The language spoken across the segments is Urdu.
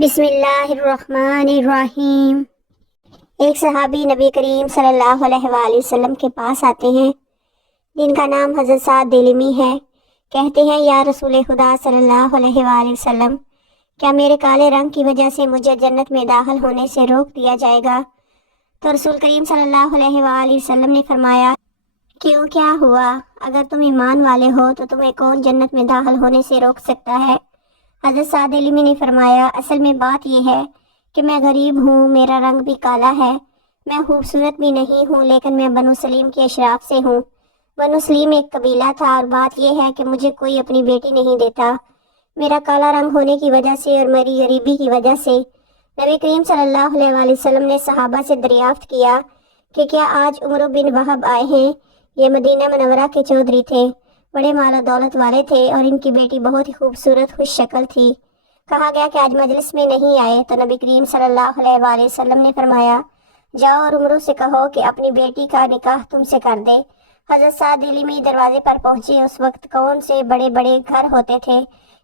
بسم اللہ الرحمن الرحیم۔ ایک صحابی نبی کریم صلی اللہ علیہ وآلہ وسلم کے پاس آتے ہیں جن کا نام حضرت سعد دلمی ہے۔ کہتے ہیں یا رسول خدا صلی اللہ علیہ وآلہ وسلم، کیا میرے کالے رنگ کی وجہ سے مجھے جنت میں داخل ہونے سے روک دیا جائے گا؟ تو رسول کریم صلی اللہ علیہ وآلہ وسلم نے فرمایا، کیوں، کیا ہوا؟ اگر تم ایمان والے ہو تو تمہیں کون جنت میں داخل ہونے سے روک سکتا ہے؟ حضرت سعد علمی نے فرمایا، اصل میں بات یہ ہے کہ میں غریب ہوں، میرا رنگ بھی کالا ہے، میں خوبصورت بھی نہیں ہوں، لیکن میں بنو سلیم کے اشراف سے ہوں۔ بنو سلیم ایک قبیلہ تھا، اور بات یہ ہے کہ مجھے کوئی اپنی بیٹی نہیں دیتا، میرا کالا رنگ ہونے کی وجہ سے اور میری غریبی کی وجہ سے۔ نبی کریم صلی اللہ علیہ وآلہ وسلم نے صحابہ سے دریافت کیا کہ کیا آج عمرو بن وہب آئے ہیں؟ یہ مدینہ منورہ کے چودھری تھے، بڑے مال و دولت والے تھے، اور ان کی بیٹی بہت ہی خوبصورت خوش شکل تھی۔ کہا گیا کہ آج مجلس میں نہیں آئے، تو نبی کریم صلی اللہ علیہ وآلہ وسلم نے فرمایا، جاؤ اور عمرو سے کہو کہ اپنی بیٹی کا نکاح تم سے کر دے۔ حضرت سعد علمی دروازے پر پہنچے۔ اس وقت کون سے بڑے بڑے گھر ہوتے تھے،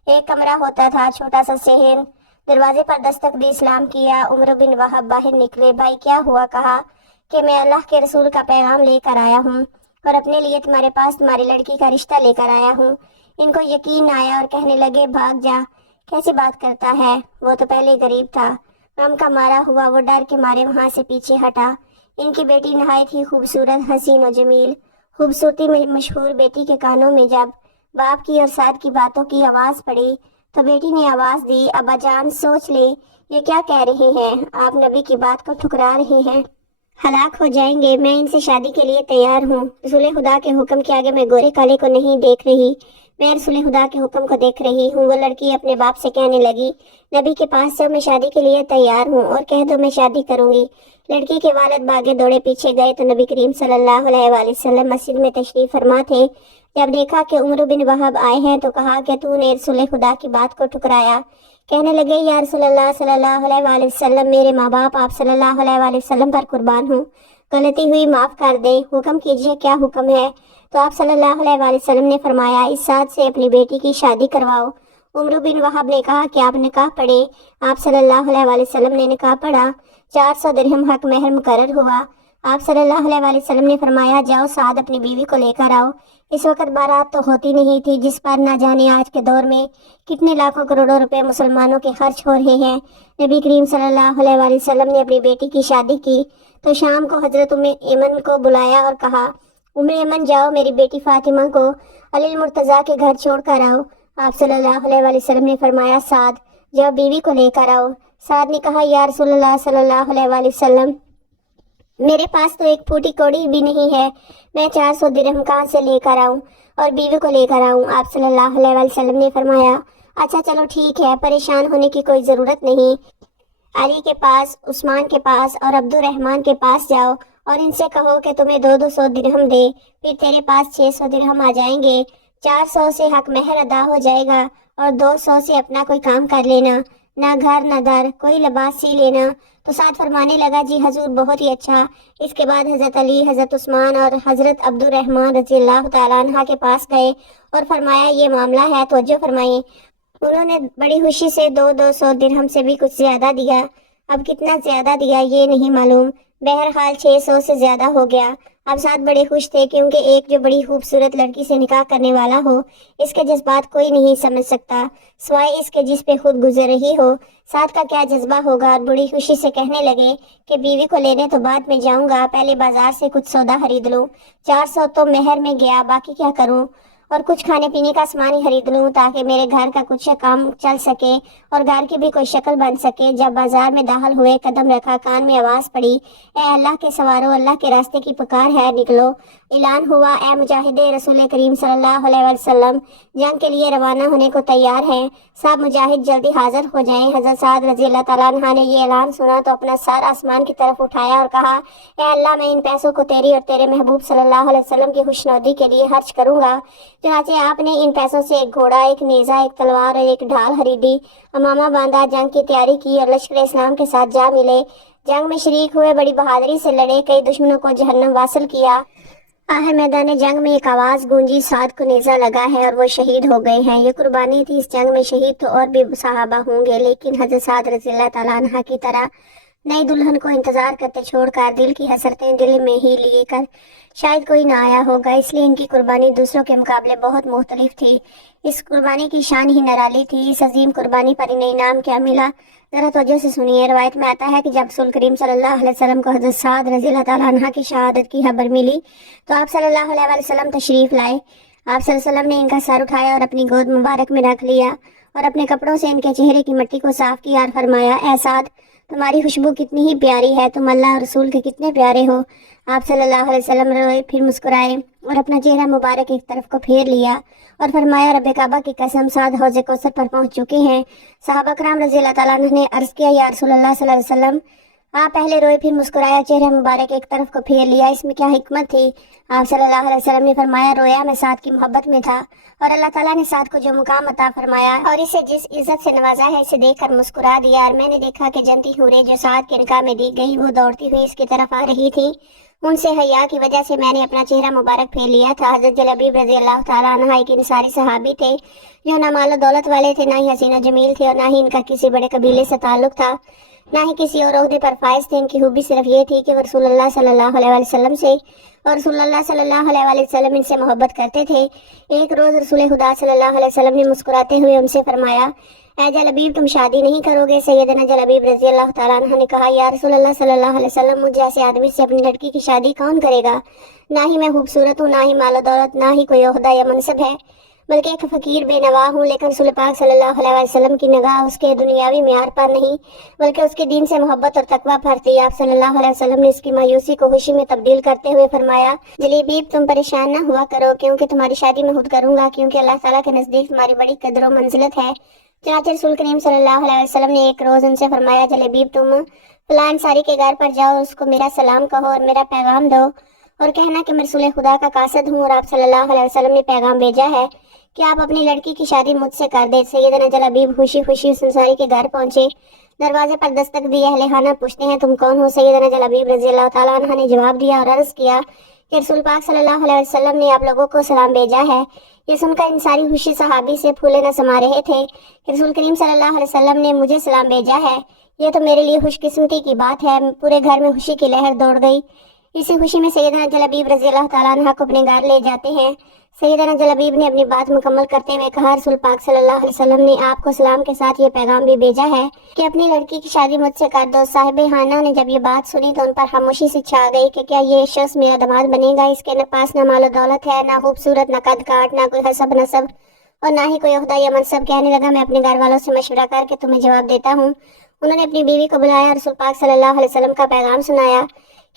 ایک کمرہ ہوتا تھا، چھوٹا سا صحن۔ دروازے پر دستک دی، سلام کیا۔ عمرو بن وہب باہر نکلے۔ بھائی کیا ہوا؟ کہا کہ میں اللہ کے رسول کا پیغام لے کر آیا ہوں، اور اپنے لیے تمہارے پاس تمہاری لڑکی کا رشتہ لے کر آیا ہوں۔ ان کو یقین آیا اور کہنے لگے، بھاگ جا، کیسی بات کرتا ہے، وہ تو پہلے غریب تھا۔ غم کا مارا ہوا وہ ڈر کے مارے وہاں سے پیچھے ہٹا۔ ان کی بیٹی نہایت ہی خوبصورت، حسین و جمیل، خوبصورتی میں مشہور بیٹی کے کانوں میں جب باپ کی اور سعد کی باتوں کی آواز پڑی تو بیٹی نے آواز دی، ابا جان سوچ لے، یہ کیا کہہ رہے ہیں؟ آپ نبی کی بات کو ٹھکرا رہے ہیں، ہلاک ہو جائیں گے۔ میں ان سے شادی کے لیے تیار ہوں۔ رسول خدا کے حکم کے آگے میں گورے کالے کو نہیں دیکھ رہی، میں رسول خدا کے حکم کو دیکھ رہی ہوں۔ وہ لڑکی اپنے باپ سے کہنے لگی، نبی کے پاس سے میں شادی کے لیے تیار ہوں، اور کہہ دو میں شادی کروں گی۔ لڑکی کے والد بھاگے دوڑے پیچھے گئے تو نبی کریم صلی اللہ علیہ وآلہ وسلم مسجد میں تشریف فرما تھے۔ جب دیکھا کہ عمرو بن وہب آئے ہیں تو کہا کہ تو نے رسول خدا کی بات کو ٹھکرایا۔ کہنے لگے، یا رسول اللہ صلی اللہ علیہ وآلہ وسلم، میرے ماں باپ آپ صلی اللہ علیہ وآلہ وسلم پر قربان ہوں، غلطی ہوئی معاف کر دیں، حکم کیجئے، کیا حکم ہے؟ تو آپ صلی اللہ علیہ وآلہ وسلم نے فرمایا، اس سعد سے اپنی بیٹی کی شادی کرواؤ۔ عمرو بن وہب نے کہا کہ آپ نکاح پڑھیں۔ آپ صلی اللہ علیہ وآلہ وسلم نے نکاح پڑھا، 400 درہم حق مہر مقرر ہوا۔ آپ صلی اللہ علیہ وآلہ وسلم نے فرمایا، جاؤ سعد اپنی بیوی کو لے کر آؤ۔ اس وقت بارات تو ہوتی نہیں تھی، جس پر نہ جانے آج کے دور میں کتنے لاکھوں کروڑوں روپے مسلمانوں کے خرچ ہو رہے ہیں۔ نبی کریم صلی اللہ علیہ وآلہ وسلم نے اپنی بیٹی کی شادی کی تو شام کو حضرت ایمن کو بلایا اور کہا، ایمن جاؤ میری بیٹی فاطمہ کو علی المرتضیٰ کے گھر چھوڑ کر آؤ۔ آپ صلی اللہ علیہ وآلہ وسلم نے فرمایا، سعد جاؤ بیوی کو لے کر آؤ۔ سعد نے کہا، یا رسول اللہ صلی اللہ علیہ وآلہ وسلم، میرے پاس تو ایک پھوٹی کوڑی بھی نہیں ہے، میں 400 درہم کہاں سے لے کر آؤں اور بیوی کو لے کر آؤں؟ آپ صلی اللہ علیہ وآلہ وسلم نے فرمایا، اچھا چلو ٹھیک ہے، پریشان ہونے کی کوئی ضرورت نہیں، علی کے پاس، عثمان کے پاس اور عبد الرحمن کے پاس جاؤ اور ان سے کہو کہ تمہیں 200 درہم دے، پھر تیرے پاس 600 درہم آ جائیں گے، 400 سے حق مہر ادا ہو جائے گا، اور 200 سے اپنا کوئی کام کر لینا، نہ گھر نہ در، کوئی لباس سی لینا۔ تو سعد فرمانے لگا، جی حضور بہت ہی اچھا۔ اس کے بعد حضرت علی، حضرت عثمان اور حضرت عبد الرحمن رضی اللہ تعالیٰ عنہ کے پاس گئے اور فرمایا، یہ معاملہ ہے، توجہ فرمائیں۔ انہوں نے بڑی خوشی سے 200 درہم سے بھی کچھ زیادہ دیا۔ اب کتنا زیادہ دیا یہ نہیں معلوم، بہرحال 600 سے زیادہ ہو گیا۔ اب سعد بڑے خوش تھے، کیونکہ ایک جو بڑی خوبصورت لڑکی سے نکاح کرنے والا ہو، اس کے جذبات کوئی نہیں سمجھ سکتا سوائے اس کے جس پہ خود گزر رہی ہو۔ سعد کا کیا جذبہ ہوگا، اور بڑی خوشی سے کہنے لگے کہ بیوی کو لینے تو بعد میں جاؤں گا، پہلے بازار سے کچھ سودا خرید لوں، 400 تو مہر میں گیا، باقی کیا کروں، اور کچھ کھانے پینے کا سامان ہی خرید لوں تاکہ میرے گھر کا کچھ کام چل سکے اور گھر کی بھی کوئی شکل بن سکے۔ جب بازار میں داخل ہوئے، قدم رکھا، کان میں آواز پڑی، اے اللہ کے سوارو، اللہ کے راستے کی پکار ہے، نکلو۔ اعلان ہوا، اے مجاہد رسول کریم صلی اللہ علیہ وسلم، جنگ کے لیے روانہ ہونے کو تیار ہیں، سب مجاہد جلدی حاضر ہو جائیں۔ حضرت سعد رضی اللہ تعالیٰ عنہ نے یہ اعلان سنا تو اپنا سر آسمان کی طرف اٹھایا اور کہا، اے اللہ، میں ان پیسوں کو تیری اور تیرے محبوب صلی اللہ علیہ وسلم کی خوشنودی کے لیے خرچ کروں گا۔ چنانچہ آپ نے ان پیسوں سے ایک گھوڑا، ایک نیزہ، ایک تلوار اور ایک ڈھال خریدی، امامہ باندھا، جنگ کی تیاری کی اور لشکر اسلام کے ساتھ جا ملے، جنگ میں شریک ہوئے، بڑی بہادری سے لڑے، کئی دشمنوں کو جہنم واصل کیا۔ آخر میدان جنگ میں ایک آواز گونجی، سعد کو نیزہ لگا ہے اور وہ شہید ہو گئے ہیں۔ یہ قربانی تھی، اس جنگ میں شہید تو اور بھی صحابہ ہوں گے، لیکن حضرت سعد رضی اللہ تعالیٰ عنہ کی طرح نئی دلہن کو انتظار کرتے چھوڑ کر دل کی حسرتیں دل میں ہی لیے کر شاید کوئی نہ آیا ہوگا، اس لیے ان کی قربانی دوسروں کے مقابلے بہت مختلف تھی۔ اس قربانی کی شان ہی نرالی تھی۔ اس عظیم قربانی پر انہیں انعام کیا ملا، ذرا توجہ سے سنیے۔ روایت میں آتا ہے کہ جب رسول کریم صلی اللہ علیہ وسلم کو حضرت سعد رضی اللہ تعالیٰ عنہ کی شہادت کی خبر ملی تو آپ صلی اللہ علیہ وسلم تشریف لائے۔ آپ صلی اللہ علیہ وسلم نے ان کا سر اٹھایا اور اپنی گود مبارک میں رکھ لیا اور اپنے کپڑوں سے ان کے چہرے کی مٹی کو صاف کیا اور فرمایا، اے سعد، تمہاری خوشبو کتنی ہی پیاری ہے، تم اللہ اور رسول کے کتنے پیارے ہو۔ آپ صلی اللہ علیہ وسلم روئے، پھر مسکرائے اور اپنا چہرہ مبارک ایک طرف کو پھیر لیا اور فرمایا، رب کعبہ کی قسم، سعد حوض کوثر پر پہنچ چکے ہیں۔ صحابہ کرام رضی اللہ تعالیٰ عنہ نے عرض کیا، یا رسول اللہ صلی اللہ علیہ وسلم، آپ پہلے روئے پھر مسکرایا، چہرہ مبارک ایک طرف کو پھیر لیا، اس میں کیا حکمت تھی؟ آپ صلی اللہ علیہ وسلم نے فرمایا، رویا میں سعد کی محبت میں تھا اور اللہ تعالیٰ نے سعد کو جو مقام عطا فرمایا اور اسے جس عزت سے نوازا ہے، اسے دیکھ کر مسکرا دیا، اور میں نے دیکھا کہ جنتی حوریں جو سعد کے نکاح میں دی گئی وہ دوڑتی ہوئی اس کی طرف آ رہی تھی، ان سے حیا کی وجہ سے میں نے اپنا چہرہ مبارک پھیر لیا تھا۔ حضرت جلبیب رضی اللہ تعالیٰ عنہ ایک انصاری صحابی تھے جو نہ مال و دولت والے تھے، نہ ہی حسین و جمیل تھے، اور نہ ہی ان کا کسی بڑے قبیلے سے تعلق تھا، نہ ہی کسی اور عہدے پر فائز تھے۔ ان کی خوبی صرف یہ تھی کہ وہ رسول اللہ صلی اللہ علیہ وسلم سے اور رسول اللہ صلی اللہ علیہ وسلم ان سے محبت کرتے تھے۔ ایک روز رسول خدا صلی اللہ علیہ وسلم نے مسکراتے ہوئے ان سے فرمایا، اے جلبیب، تم شادی نہیں کرو گے؟ سیدنا جلبیب رضی اللہ تعالیٰ عنہ نے کہا، یا رسول اللہ صلی اللہ علیہ وسلم، مجھ جیسے آدمی سے اپنی لڑکی کی شادی کون کرے گا؟ نہ ہی میں خوبصورت ہوں، نہ ہی مال و دولت، نہ ہی کوئی عہدہ یا منصب ہے، بلکہ ایک فقیر بے نوا ہوں، لیکن رسول پاک صلی اللہ علیہ وسلم کی نگاہ اس کے دنیاوی معیار پر نہیں بلکہ اس کے دین سے محبت اور تقویٰ پر تھی۔ آپ صلی اللہ علیہ وسلم نے اس کی مایوسی کو خوشی میں تبدیل کرتے ہوئے فرمایا، جلیبیب، تم پریشان نہ ہوا کرو، کیونکہ تمہاری شادی میں خود کروں گا، کیونکہ اللہ تعالیٰ کے نزدیک تمہاری بڑی قدر و منزلت ہے۔ چنانچہ رسول کریم صلی اللہ علیہ وسلم نے ایک روز ان سے فرمایا، جلیبیب، تم فلاں انصاری کے گھر پر جاؤ، اس کو میرا سلام کہو اور میرا پیغام دو اور کہنا کہ میں رسول خدا کا قاصد ہوں، اور آپ صلی اللہ علیہ وسلم نے پیغام بھیجا ہے کہ آپ اپنی لڑکی کی شادی مجھ سے کر دیں۔ سیدنا جلبیب خوشی خوشی اس انصاری کے گھر پہنچے، دروازے پر دستک دی، اہل خانہ پوچھتے ہیں، تم کون ہو؟ سیدنا جلبیب رضی اللہ تعالیٰ عنہ نے جواب دیا اور عرض کیا کہ رسول پاک صلی اللہ علیہ وسلم نے آپ لوگوں کو سلام بھیجا ہے۔ یہ سن کر انصاری خوشی صحابی سے پھولے نہ سما رہے تھے کہ رسول کریم صلی اللہ علیہ وسلم نے مجھے سلام بھیجا ہے، یہ تو میرے لیے خوش قسمتی کی بات ہے۔ پورے گھر میں خوشی کی لہر دوڑ گئی۔ اسی خوشی میں سیدنا جلبیب رضی اللہ تعالیٰ عنہ کو اپنے گھر لے جاتے ہیں۔ سیدنا جلبیب نے اپنی بات مکمل کرتے ہوئے کہا، رسول پاک صلی اللہ علیہ وسلم نے آپ کو سلام کے ساتھ یہ پیغام بھی بھیجا ہے کہ اپنی لڑکی کی شادی مجھ سے کر دو۔ صاحب خانہ نے جب یہ بات سنی تو ان پر خاموشی سے چھا گئی کہ کیا یہ شخص میرا داماد بنے گا؟ اس کے پاس نہ مال و دولت ہے، نہ خوبصورت، نہ قد کاٹ، نہ کوئی حسب نسب اور نہ ہی کوئی عہدہ یا منصب۔ کہنے لگا، میں اپنے گھر والوں سے مشورہ کر کے تمہیں جواب دیتا ہوں۔ انہوں نے اپنی بیوی کو بلایا، رسول پاک صلی اللہ علیہ وسلم کا پیغام سنایا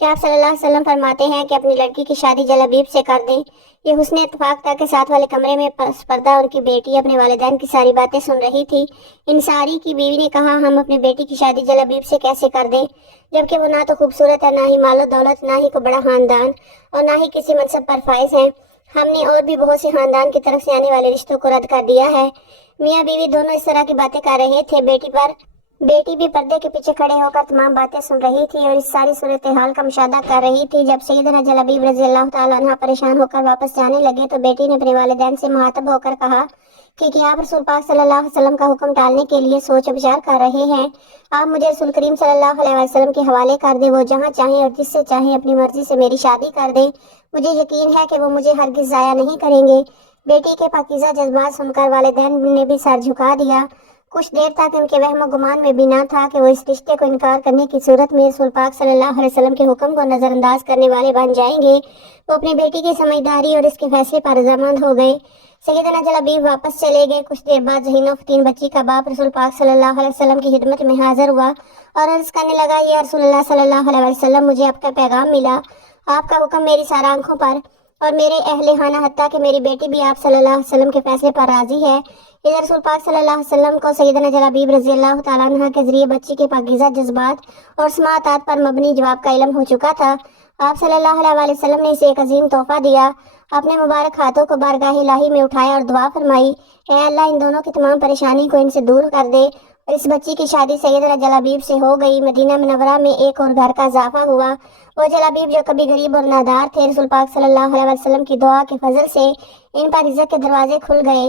کہ آپ صلی اللہ علیہ وسلم فرماتے ہیں کہ اپنی لڑکی کی شادی جلبیب سے کر دیں۔ یہ حسن اتفاق تھا کہ ساتھ والے کمرے میں پس پردہ ان کی بیٹی اپنے والدین کی ساری باتیں سن رہی تھی۔ انصاری کی بیوی نے کہا، ہم اپنی بیٹی کی شادی جلبیب سے کیسے کر دیں، جبکہ وہ نہ تو خوبصورت ہے، نہ ہی مال و دولت، نہ ہی کوئی بڑا خاندان اور نہ ہی کسی منصب پر فائز ہیں۔ ہم نے اور بھی بہت سے خاندان کی طرف سے آنے والے رشتوں کو رد کر دیا ہے۔ میاں بیوی دونوں اس طرح کی باتیں کر رہے تھے۔ بیٹی بھی پردے کے پیچھے کھڑے ہو کر تمام باتیں سن رہی تھی اور اس ساری صورتحال کا مشاہدہ کر رہی تھی۔ جب سیدنا جلبیب رضی اللہ تعالیٰ عنہ پریشان ہو کر واپس جانے لگے تو بیٹی نے اپنے والدین سے مخاطب ہو کر کہا کہ کیا آپ رسول پاک صلی اللہ علیہ وسلم کا حکم ٹالنے کے لیے سوچ بچار کر رہے ہیں؟ آپ مجھے رسول کریم صلی اللہ علیہ وسلم کے حوالے کر دیں، وہ جہاں چاہیں اور جس سے چاہیں اپنی مرضی سے میری شادی کر دیں، مجھے یقین ہے کہ وہ مجھے ہرگز ضائع نہیں کریں گے۔ بیٹی کے پاکیزہ جذبات سن کر والدین نے بھی سر جھکا دیا۔ کچھ دیر تک ان کے وہم و گمان میں بھی نہ تھا کہ وہ اس رشتے کو انکار کرنے کی صورت میں رسول پاک صلی اللہ علیہ وسلم کے حکم کو نظر انداز کرنے والے بن جائیں گے۔ وہ اپنی بیٹی کی سمجھداری اور اس کے فیصلے پر رضامند ہو گئے۔ سیدنا جلبیب واپس چلے گئے۔ کچھ دیر بعد ذہین و فتین بچی کا باپ رسول پاک صلی اللہ علیہ وسلم کی خدمت میں حاضر ہوا اور عرض کرنے لگا، یا رسول اللہ صلی اللہ علیہ وسلم، مجھے آپ کا پیغام ملا، آپ کا حکم میری سارا آنکھوں پر اور میرے اہل خانہ حتیٰ کہ میری بیٹی بھی آپ صلی اللہ علیہ وسلم کے فیصلے پر راضی ہے۔ ادھر رسول پاک صلی اللہ علیہ وسلم کو سیدنا جلبیب رضی اللہ تعالیٰ عنہ کے ذریعے بچی کے پاکیزہ جذبات اور سماعتات پر مبنی جواب کا علم ہو چکا تھا۔ آپ صلی اللہ علیہ وسلم نے اسے ایک عظیم تحفہ دیا، اپنے مبارک ہاتھوں کو بارگاہ الہی میں اٹھایا اور دعا فرمائی، اے اللہ، ان دونوں کی تمام پریشانی کو ان سے دور کر دے اور اس بچی کی شادی سیدنا جلابیب سے ہو گئی۔ مدینہ منورہ میں ایک اور گھر کا اضافہ ہوا۔ وہ جلابیب جو کبھی غریب اور نادار تھے، رسول پاک صلی اللہ علیہ وسلم کی دعا کے فضل سے ان پر رزق کے دروازے کھل گئے۔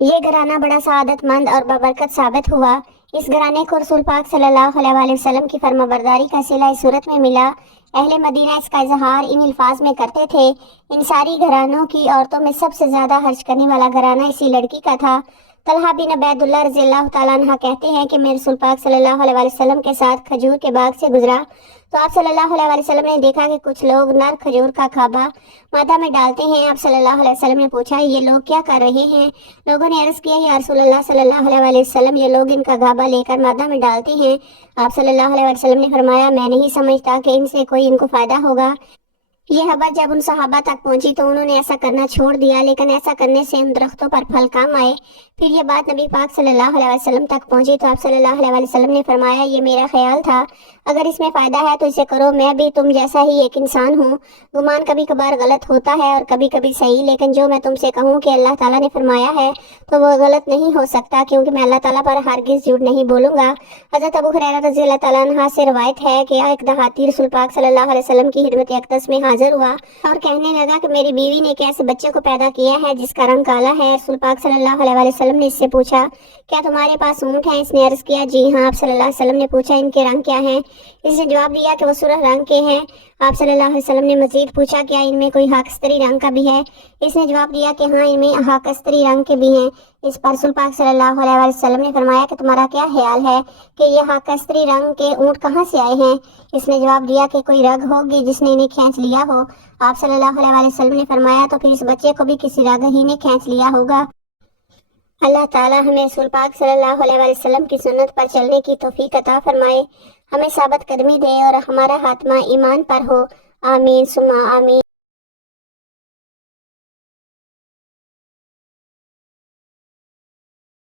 یہ گھرانہ بڑا سعادت مند اور بابرکت ثابت ہوا۔ اس گھرانے کو رسول پاک صلی اللہ علیہ وسلم کی فرمانبرداری کا صلہ اس صورت میں ملا۔ اہل مدینہ اس کا اظہار ان الفاظ میں کرتے تھے: ان ساری گھرانوں کی عورتوں میں سب سے زیادہ خرچ کرنے والا گھرانہ اسی لڑکی کا تھا۔ طلحہ بن عبید اللہ رضی اللہ تعالیٰ عنہ کہتے ہیں کہ میں رسول پاک صلی اللہ علیہ وسلم کے ساتھ کھجور کے باغ سے گزرا تو آپ صلی اللہ علیہ وسلم نے دیکھا کہ کچھ لوگ نر کھجور کا کھابہ مادہ میں ڈالتے ہیں۔ آپ صلی اللہ علیہ وسلم نے پوچھا، یہ لوگ کیا کر رہے ہیں؟ لوگوں نے عرض کیا، یا رسول اللہ صلی اللہ علیہ وسلم، یہ لوگ ان کا گھابہ لے کر مادہ میں ڈالتے ہیں۔ آپ صلی اللہ علیہ وسلم نے فرمایا، میں نہیں سمجھتا کہ ان سے کوئی ان کو فائدہ ہوگا۔ یہ خبر جب ان صحابہ تک پہنچی تو انہوں نے ایسا کرنا چھوڑ دیا، لیکن ایسا کرنے سے ان درختوں پر پھل کم آئے۔ پھر یہ بات نبی پاک صلی اللہ علیہ وسلم تک پہنچی تو آپ صلی اللہ علیہ وسلم نے فرمایا، یہ میرا خیال تھا، اگر اس میں فائدہ ہے تو اسے کرو، میں بھی تم جیسا ہی ایک انسان ہوں، گمان کبھی کبھار غلط ہوتا ہے اور کبھی کبھی صحیح، لیکن جو میں تم سے کہوں کہ اللہ تعالیٰ نے فرمایا ہے تو وہ غلط نہیں ہو سکتا، کیونکہ میں اللہ تعالیٰ پر ہرگز جھوٹ نہیں بولوں گا۔ حضرت ابو ہریرہ رضی اللہ تعالیٰ عنہ سے روایت ہے کہ ایک دیہاتی رسول پاک صلی اللہ علیہ وسلم کی خدمت اقدس میں حاضر ہوا اور کہنے لگا کہ میری بیوی نے ایک ایسے بچے کو پیدا کیا ہے جس کا رنگ کالا ہے۔ رسول پاک صلی اللہ علیہ وسلم نے اس سے پوچھا، کیا تمہارے پاس اونٹ ہیں؟ اس نے عرض کیا، جی ہاں۔ آپ صلی اللہ علیہ وسلم نے پوچھا، ان کے رنگ کیا ہیں؟ اس نے جواب دیا کہ وہ سرخ رنگ کے ہیں۔ آپ صلی اللہ علیہ وسلم نے مزید پوچھا، کیا ان میں کوئی خاکستری رنگ کا بھی ہے؟ اس نے جواب دیا کہ ہاں، ان میں خاکستری رنگ کے بھی ہیں۔ اس پر رسول پاک صلی اللہ علیہ وسلم نے فرمایا کہ تمہارا کیا خیال ہے کہ یہ خاکستری رنگ کے اونٹ کہاں سے آئے ہیں؟ اس نے جواب دیا کہ کوئی رگ ہوگی جس نے انہیں کھینچ لیا ہو۔ آپ صلی اللہ علیہ وسلم نے فرمایا، تو پھر اس بچے کو بھی کسی رگ ہی نے کھینچ لیا ہوگا۔ اللہ تعالیٰ ہمیں رسول پاک صلی اللہ علیہ وسلم کی سنت پر چلنے کی توفیق عطا فرمائے، ہمیں ثابت قدمی دے اور ہمارا خاتمہ ایمان پر ہو، آمین ثم آمین۔